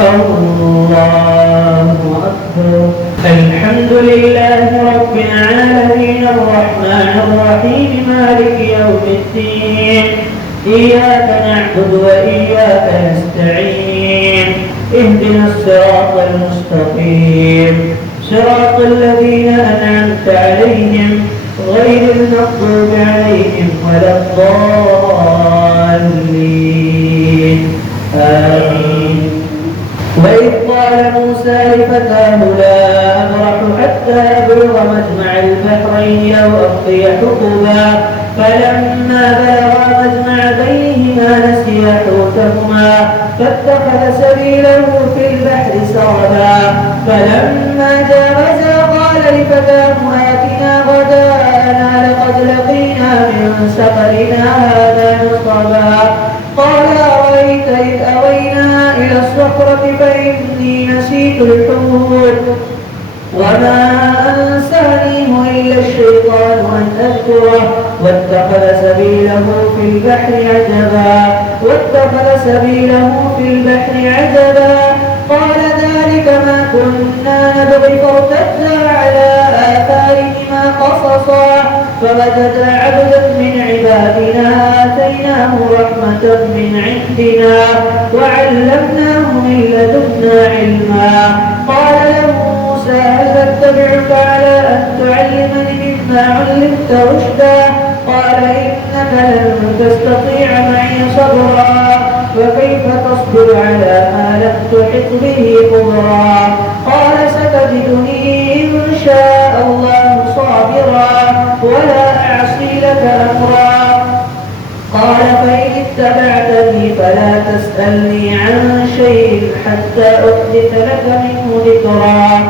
الله أكبر. الحمد لله رب العالمين الرحمن الرحيم مالك يوم الدين إياك نعبد وإياك نستعين اهدنا الصراط المستقيم صراط الذين أنعمت عليهم غير المغضوب عليهم ولا الضالين آمين. وإذ قال موسى لفتاه لا أبرح حتى أبلغ مجمع البحرين أو أمضي حقبا فلما بلغا مجمع بينهما نسيا حوتهما فاتخذ سبيله في البحر سربا فلما جاوزا قال لفتاه آتنا غداءنا لقد لقينا من سفرنا هذا نصبا قال أرأيت إذ أوينا إلى الصخرة فإني نسيت الحوت وما أنسانيه إلا الشيطان أن أذكره واتخذ سبيله في البحر عجبا قال ذلك ما كنا نبغي فارتدا على آثارهما قصصا فوجدا عبدا من عبادنا آتيناه رحمة من عندنا وعلمناه من لدنا علما قال له موسى هل أتبعك على أن تعلمني مما علمت رشدا قال إنك لن تستطيع معي صبرا وكيف تصبر على ما لم تحط به خبرا قال ستجدني إن شاء الله صابرا ولا أعصي لك أمرا قال فإن اتبعتني فلا تسألني عن شيء حتى أحدث لك منه ذكرا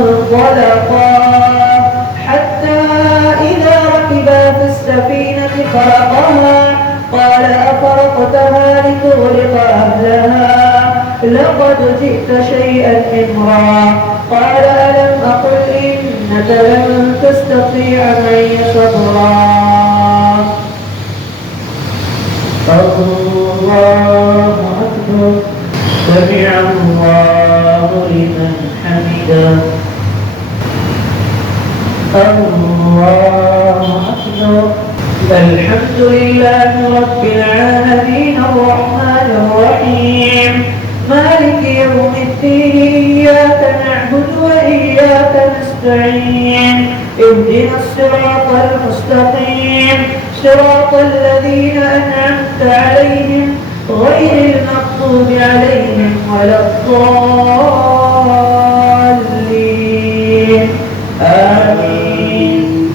فانطلقا حتى إذا ركبا في السفينة خرقها قال أخرقتها لتغرق أهلها لقد جئت شيئا إمرا قال ألم أقل إنك لن تستطيع معي صبرا الله أكبر. سمع الله لمن حمده. الله أكبر. الحمد لله رب العالمين الرحمن الرحيم مالك يوم الدين إياك نعبد وإياك نستعين اهدنا الصراط المستقيم صراط الذين أنعمت عليهم غير المغضوب عليهم ولا الضالين آمين.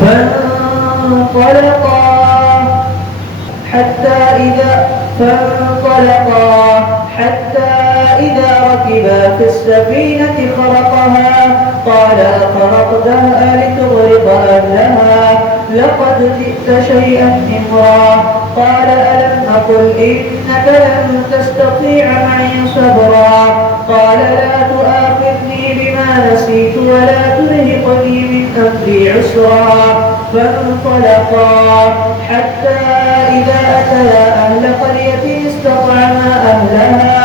فانطلقا حتى إذا ركبا في السفينة خرقها قال أخرقتها لتغرق أهلها لقد جئت شيئا إمرا قال ألم أقل إنك لن تستطيع معي صبرا قال لا تؤاخذني بما نسيت ولا ترهقني من أمري عسرا فانطلقا حتى إذا أتيا أهل قرية استطعما أهلها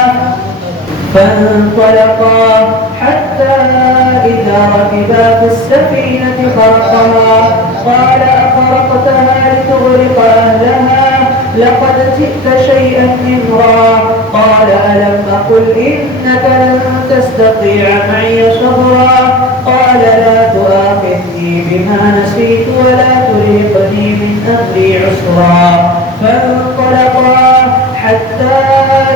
ركبا في السفينة خرقها قال أخرقتها لتغرق أهلها لقد جئت شيئا إمرا قال ألم أقل إنك لن تستطيع معي صبرا قال لا تؤاخذني بما نسيت ولا ترهقني من أمري عسرا فانطلقا حتى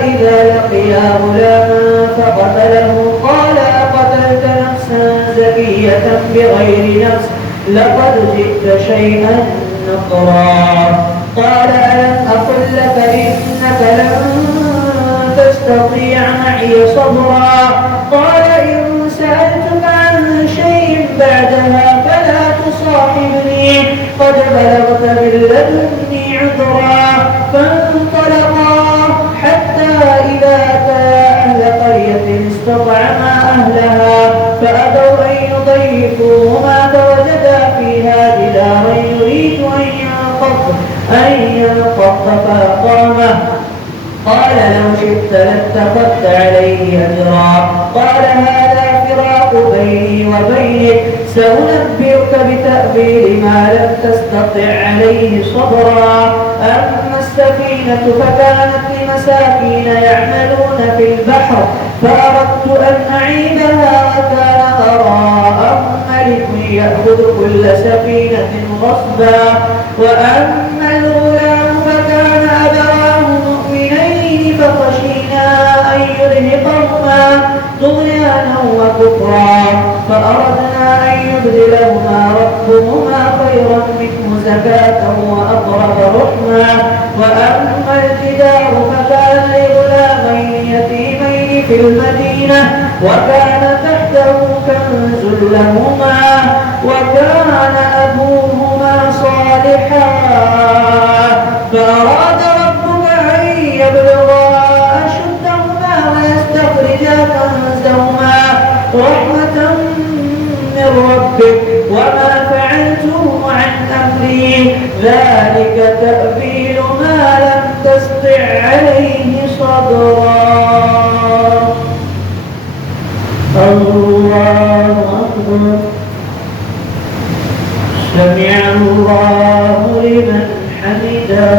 إذا لقيا غلاما فقتله قال أقتلت نفسا زكية بغير نفس لقد جئت شيئا نكرا قال ألم أقل لك إنك لن تستطيع معي صبرا قال إن سألتك عن شيء بعدها فلا تصاحبني قد بلغت من لدني عذرا فانطلقا حتى إذا أتيا أهل قرية استطعما أهلها فأبوا أن يضيفوهما فوجدا فيها جدارا يريد أن ينقض فأقامه قال لو شئت لاتخذت عليه أجرا. قال هذا فراق بيني وبينك، سأنبئك بتأويل ما لم تستطع عليه صبرا. أما السفينة فكانت لمساكين يعملون في البحر فأردت أن أعيبها وكان وراءهم ملك يأخذ كل سفينة غصبا. وأما الغلام فكان أبواه مؤمنين فخشينا أن يرهقهما طغيانا وكفرا، فأردنا أن يبدلهما ربهما خيرا منه زكاة وأقرب رحما. وأما الجدار فكان لغلامين يتيمين في المدينة وكان تحته كنز لهما وكان أبوهما صالحا، فأراد ربك أن يبلغا أشدهما ويستخرجا كنزهما رحمة من ربك وما فعلته عن أمري، ذلك تأويل ما لم تستطع عليه صبرا. الله أكبر. سمع الله لمن حمده.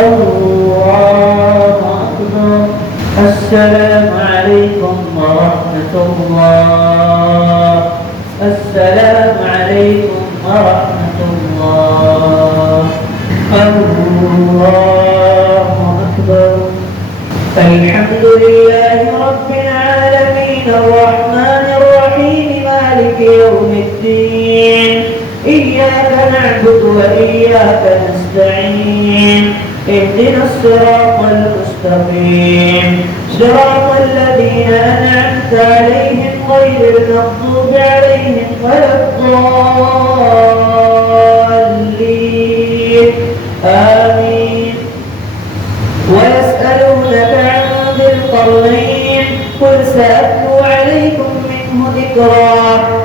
الله أكبر. السلام عليكم ورحمة الله. السلام عليكم ورحمة الله. الله أكبر. الحمد لله رب العالمين الرحمن الرحيم مالك يوم الدين، إياك نعبد وإياك نستعين، اهدنا الصراط المستقيم صراط الذين أنعمت عليهم غير المغضوب عليهم ولا الضالين آمين. ويسألونك عن ذي القرنين قل سأتلو عليكم منه ذكرا.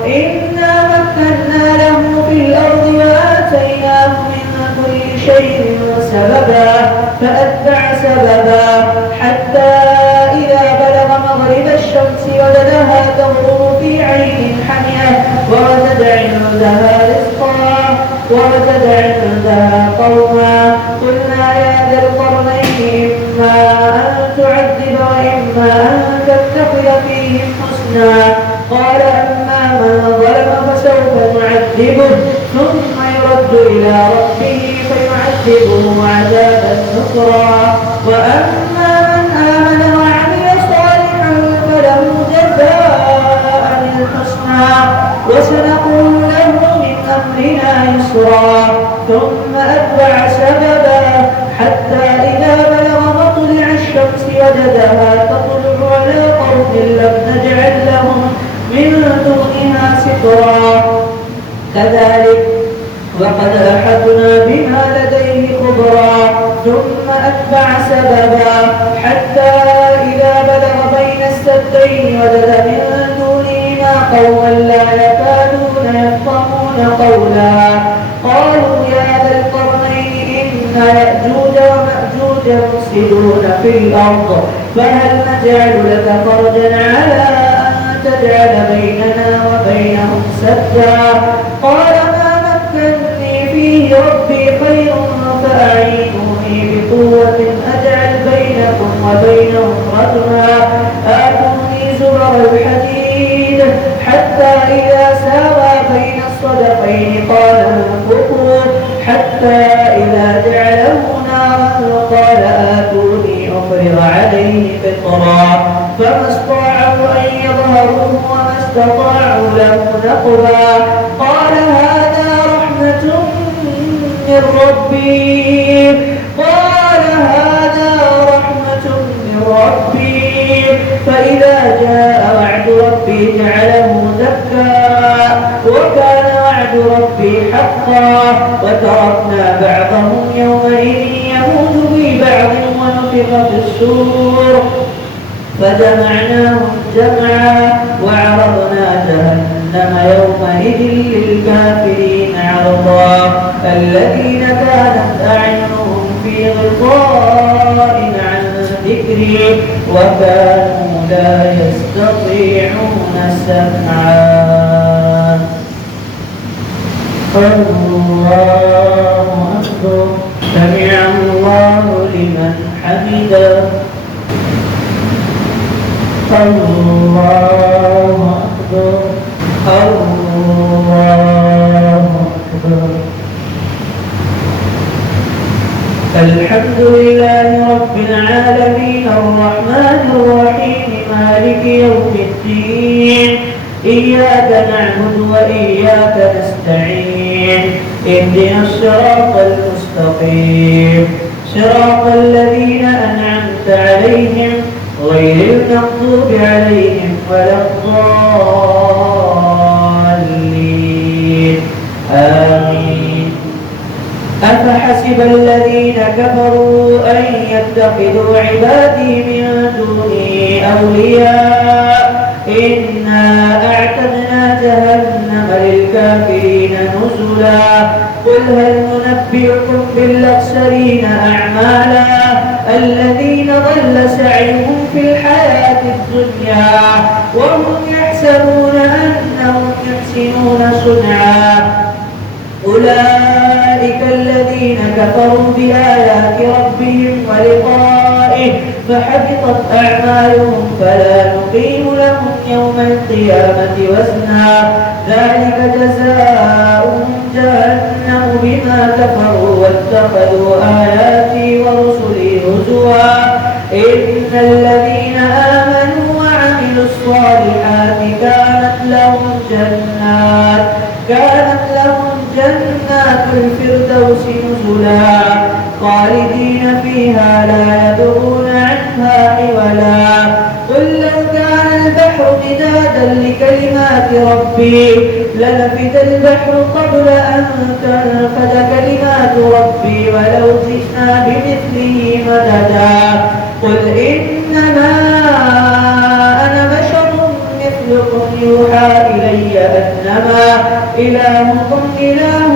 إنا مكنا له في الأرض وآتيناه من كل شيء سببا فأتبع سببا حتى إذا بلغ مغرب الشمس وجدها تغرب في عين حمية ووجد عندها رزقا ووجد عندها قوما قلنا يا ذا القرنين إما أن تعذب وإما أن تتخذ فيهم حسنا. قال أما من ظلم فسوف نعذبه ثم يرد إلى ربه فيعذبه عذابا نكرا. وأما من آمن وعمل صالحا فله جزاء الحسنى وسنقول له من أمرنا يسرا. ثم أتبع سببا حتى إذا بلغ مطلع الشمس وجدها تطلع على قوم لم نجعل لهم من دونها سترا. كذلك وقد أحطنا بما لديه خبرا. ثم أتبع سببا حتى إذا بلغ بين السدين وجد من دونهما قوما لا يكادون يفقهون قولا. قالوا يا ذا القرنين إن يأجوج ومأجوج مفسدون في الأرض فهل نجعل لك فرجا على أن تجعل بيننا وبينهم سدا. قال ما مكنني فيه ربي خير فأعينوني بقوة أجعل بينكم وبينهم ردما. آتوني زبر الحديد حتى إذا ساوى بين الصدفين قال انفخوا حتى إذا جعله نارا قال آتوني أفرغ عليه قطرا. فما استطاعوا أن يظهروه وما استطاعوا له نقبا. قال هذا رحمة من ربي. قال هذا رحمة من ربي فإذا جاء وعد ربي جعله دكا وكان وعد ربي حقا. وتركنا بعضهم يومئذ يموت في بعض ونفخ في الصور فجمعناهم جمعا وعرضنا جهنم يومئذ للكافرين عرضا. الذين كانت أعينهم في في غطاء عن ذكري وكانوا لا يستطيعون سمعا. الله أكبر. سمع الله لمن حمده. الله أكبر. الله أكبر. الحمد لله رب العالمين الرحمن الرحيم مالك يوم الدين إياك نعبد وإياك نستعين اهدنا الصراط المستقيم صراط الذين أنعمت عليهم غير المغضوب عليهم ولا الضالين آمين. أفحسب الذين كفروا أن يتخذوا عبادي من دوني أولياء إنا أعتدنا جهنم للكافرين نزلا. قل هل ننبئكم بالأخسرين أعمالا الذين ضل سعيهم في الحياة الدنيا وهم يحسبون أنهم يحسنون صنعا. أولئك الذين كفروا بآيات ربهم ولقائه فحبطت أعمالهم فلا نقيم لهم يوم القيامة وزنا. ذلك جزاؤهم جهنم بما كفروا واتخذوا آياتي ورسلي هزوا. إن الذين آمنوا وعملوا الصالحات كانت لهم جنات الفردوس نزلا خالدين فيها لا يبغون عنها حولا. قل لو كان البحر مدادا لكلمات ربي لنفد البحر قبل أن تنفد كلمات ربي ولو جئنا بمثله مددا. قل إنما أنا بشر مثلكم يوحى إلي أنما إلهكم إله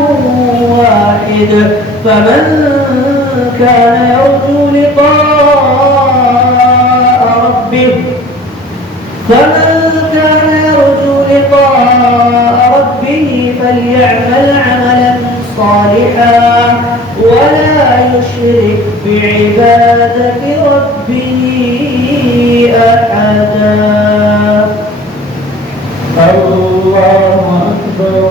واحد. فمن كان يرجو لقاء ربه فليعمل عملا صالحا ولا يشرك بعبادة ربه أحدا. الله أكبر.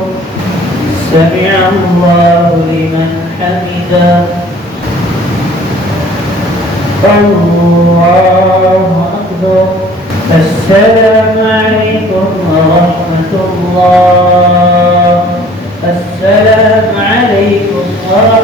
سمع الله لمن حمده. الله أكبر. السلام عليكم ورحمة الله. السلام عليكم ورحمة الله.